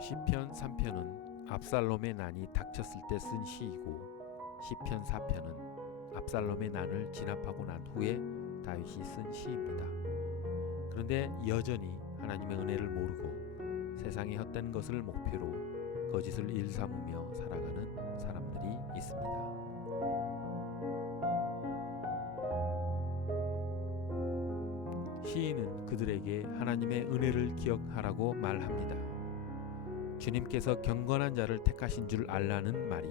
시편 3편은 압살롬의 난이 닥쳤을 때 쓴 시이고, 시편 4편은 압살롬의 난을 진압하고 난 후에 다윗이 쓴 시입니다. 그런데 여전히 하나님의 은혜를 모르고 세상의 헛된 것을 목표로 거짓을 일삼으며 살아가는 사람들이 있습니다. 시인은 그들에게 하나님의 은혜를 기억하라고 말합니다. 주님께서 경건한 자를 택하신 줄 알라는 말이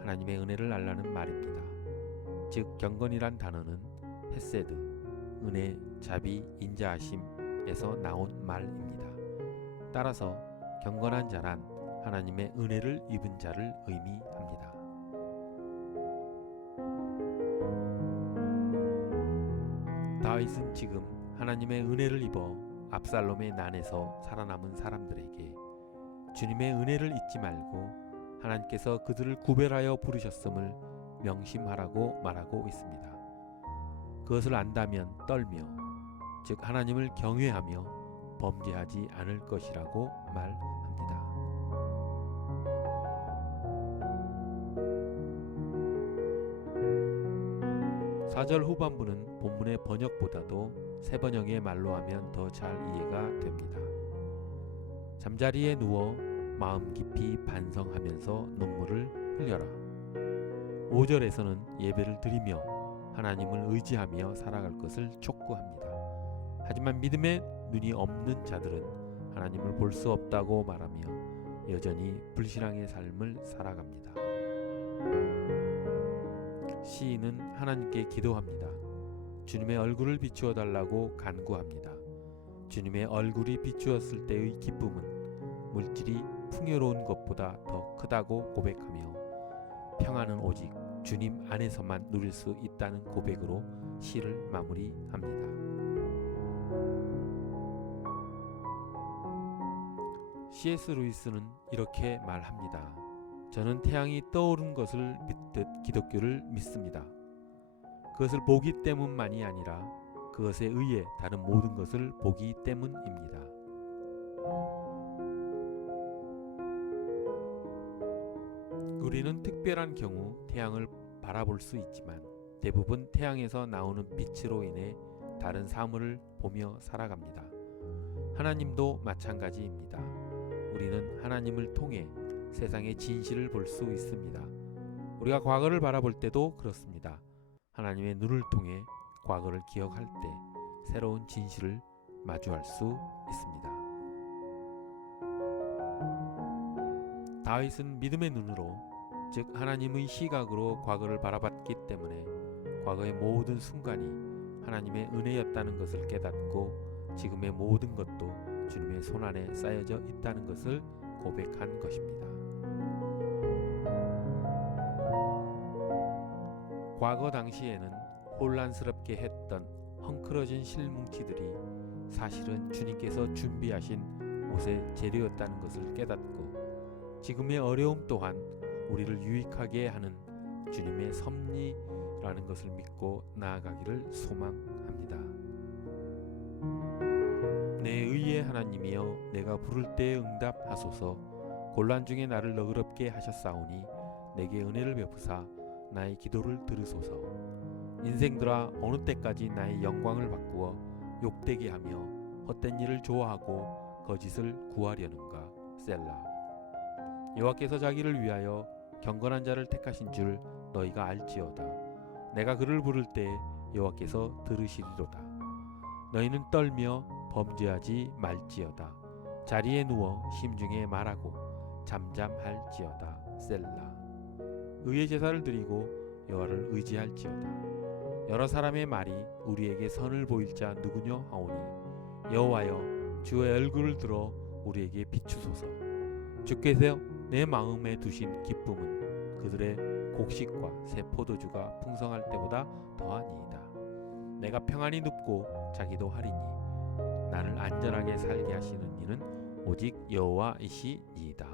하나님의 은혜를 알라는 말입니다. 즉 경건이란 단어는 헤세드, 은혜, 자비, 인자하심에서 나온 말입니다. 따라서 경건한 자란 하나님의 은혜를 입은 자를 의미합니다. 다윗은 지금 하나님의 은혜를 입어 압살롬의 난에서 살아남은 사람들에게 주님의 은혜를 잊지 말고 하나님께서 그들을 구별하여 부르셨음을 명심하라고 말하고 있습니다. 그것을 안다면 떨며, 즉 하나님을 경외하며 범죄하지 않을 것이라고 말합니다. 4절 후반부는 본문의 번역보다도 새 번역의 말로 하면 더 잘 이해가 됩니다. 잠자리에 누워 마음 깊이 반성하면서 눈물을 흘려라. 5절에서는 예배를 드리며 하나님을 의지하며 살아갈 것을 촉구합니다. 하지만 믿음의 눈이 없는 자들은 하나님을 볼 수 없다고 말하며 여전히 불신앙의 삶을 살아갑니다. 시인은 하나님께 기도합니다. 주님의 얼굴을 비추어 달라고 간구합니다. 주님의 얼굴이 비추었을 때의 기쁨은 물질이 풍요로운 것보다 더 크다고 고백하며 평안은 오직 주님 안에서만 누릴 수 있다는 고백으로 시를 마무리합니다. C.S. 루이스는 이렇게 말합니다. 저는 태양이 떠오른 것을 믿듯 기독교를 믿습니다. 그것을 보기 때문만이 아니라 그것에 의해 다른 모든 것을 보기 때문입니다. 우리는 특별한 경우 태양을 바라볼 수 있지만 대부분 태양에서 나오는 빛으로 인해 다른 사물을 보며 살아갑니다. 하나님도 마찬가지입니다. 우리는 하나님을 통해 세상의 진실을 볼 수 있습니다. 우리가 과거를 바라볼 때도 그렇습니다. 하나님의 눈을 통해 과거를 기억할 때 새로운 진실을 마주할 수 있습니다. 다윗은 믿음의 눈으로, 즉 하나님의 시각으로 과거를 바라봤기 때문에 과거의 모든 순간이 하나님의 은혜였다는 것을 깨닫고 지금의 모든 것도 주님의 손안에 쌓여져 있다는 것을 고백한 것입니다. 과거 당시에는 혼란스럽게 했던 헝클어진 실뭉치들이 사실은 주님께서 준비하신 옷의 재료였다는 것을 깨닫고 지금의 어려움 또한 우리를 유익하게 하는 주님의 섭리라는 것을 믿고 나아가기를 소망합니다. 내 의의 하나님이여 내가 부를 때에 응답하소서. 곤란 중에 나를 너그럽게 하셨사오니 내게 은혜를 베푸사 나의 기도를 들으소서. 인생들아 어느 때까지 나의 영광을 바꾸어 욕되게 하며 헛된 일을 좋아하고 거짓을 구하려는가. 셀라. 여호와께서 자기를 위하여 경건한 자를 택하신 줄 너희가 알지어다. 내가 그를 부를 때 여호와께서 들으시리로다. 너희는 떨며 범죄하지 말지어다. 자리에 누워 심중에 말하고 잠잠할지어다. 셀라. 의의 제사를 드리고 여호와를 의지할지어다. 여러 사람의 말이 우리에게 선을 보일 자 누구냐 하오니 여호와여 주의 얼굴을 들어 우리에게 비추소서. 주께서 내 마음에 두신 기쁨은 그들의 곡식과 새 포도주가 풍성할 때보다 더하니이다. 내가 평안히 눕고 자기도 하리니 나를 안전하게 살게 하시는 이는 오직 여호와이시니이다.